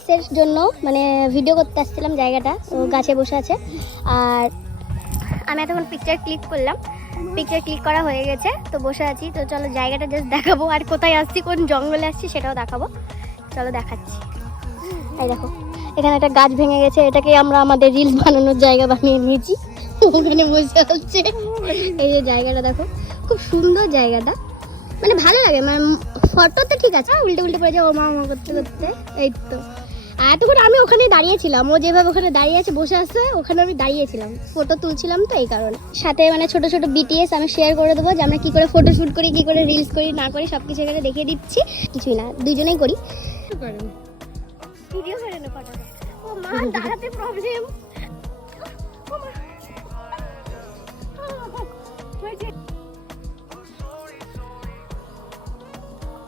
রিলসের জন্য মানে ভিডিও করতে আসছিলাম জায়গাটা, ও গাছে বসে আছে। আর আমি এতক্ষণ পিকচার ক্লিক করলাম, পিকচার ক্লিক করা হয়ে গেছে, তো বসে আছি। তো চলো জায়গাটা জাস্ট দেখাবো, আর কোথায় আসছি, কোন জঙ্গলে আসছি সেটাও দেখাবো। চলো দেখাচ্ছি। এই দেখো এখানে একটা গাছ ভেঙে গেছে, এটাকে আমরা আমাদের রিলস বানানোর জায়গা বানিয়ে নিয়েছি। ওখানে বসে হচ্ছে। এই যে জায়গাটা দেখো, খুব সুন্দর জায়গাটা, মানে ভালো লাগে। মানে ফটো তো ঠিক আছে, উল্টে উল্টে পড়ে যায় ও মা করতে করতে। এই তো এতক্ষণ আমি ওখানে দাঁড়িয়েছিলাম, ও যেভাবে ওখানে দাঁড়িয়ে আছে বসে আছে, ওখানে আমি দাঁড়িয়েছিলাম, ফটো তুলছিলাম, তো এই কারণে। সাথে মানে ছোট ছোট বিটিএস আমি শেয়ার করে দেবো, যে আমরা কি করে ফটো শুট করি, কি করে রিলস করি না করি, সব কিছু এখানে দেখিয়ে দিচ্ছি। কিছুই না, দুজনেই করি। ভিডিও করে না ফটো। ও মা দাঁড়াতে প্রবলেম। ও মা